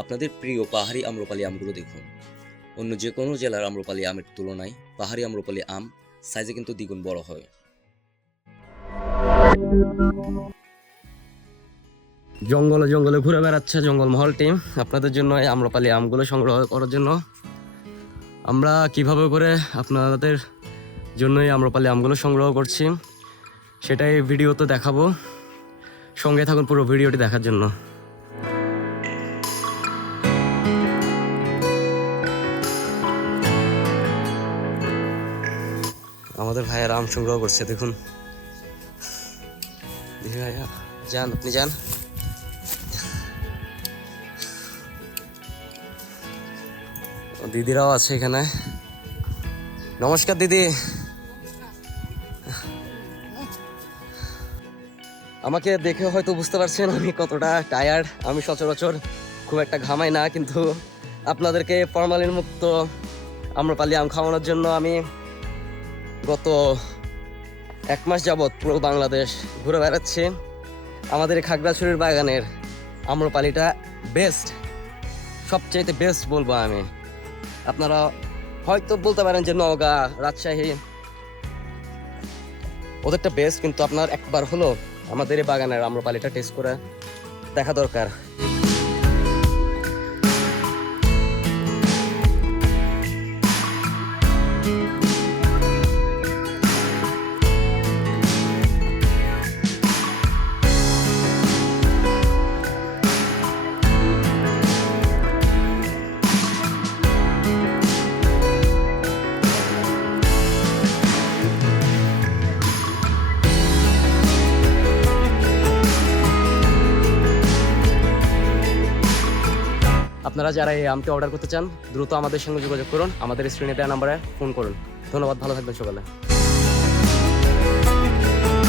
আপনাদের প্রিয় পাহাড়ি আম্রপালি আমগুলো দেখুন। অন্য যে কোনো জেলার আম্রপালি আমের তুলনায় পাহাড়ি আম্রপালি আম সাইজে কিন্তু দ্বিগুণ বড় হয়। জঙ্গলে জঙ্গলে ঘুরে বেড়াচ্ছে জঙ্গলমহল টিম আপনাদের জন্য এই আম্রপালি আমগুলো সংগ্রহ করার জন্য। আমরা কিভাবে করে আপনাদের জন্য এই আম্রপালি আমগুলো সংগ্রহ করছি সেটাই ভিডিওতে দেখাবো। সঙ্গে থাকুন পুরো ভিডিওটি দেখার জন্য। আমাদের ভাইয়েরা আম সংগ্রহ করছে দেখুন। দেখি ভাইয়া যান, আপনি যান। দিদিরাও আছে এখানে। নমস্কার দিদি। আমাকে দেখে হয়তো বুঝতে পারছেন আমি কতটা টায়ার্ড। আমি সচরাচর খুব একটা ঘামাই না, কিন্তু আপনাদেরকে ফরমালিন মুক্ত আম্রপালি আম খাওয়ানোর জন্য আমি গত 1 মাস যাবৎ পুরো বাংলাদেশ ঘুরে বেড়াচ্ছি। আমাদের এই খাগড়াছড়ির বাগানের আম্রপালিটা বেস্ট, সবচাইতে বেস্ট বলবো আমি। আপনারা হয়তো বলতে পারেন যে নওগাঁ, রাজশাহী ওদেরটা বেস্ট, কিন্তু আপনার একবার হলো আমাদের এই বাগানের আম্রপালিটা টেস্ট করে দেখা দরকার। আপনারা যারা এই আমটি অর্ডার করতে চান দ্রুত আমাদের সঙ্গে যোগাযোগ করুন, আমাদের স্ক্রিনে দেওয়া নাম্বারে ফোন করুন। ধন্যবাদ, ভালো থাকবেন সকালে।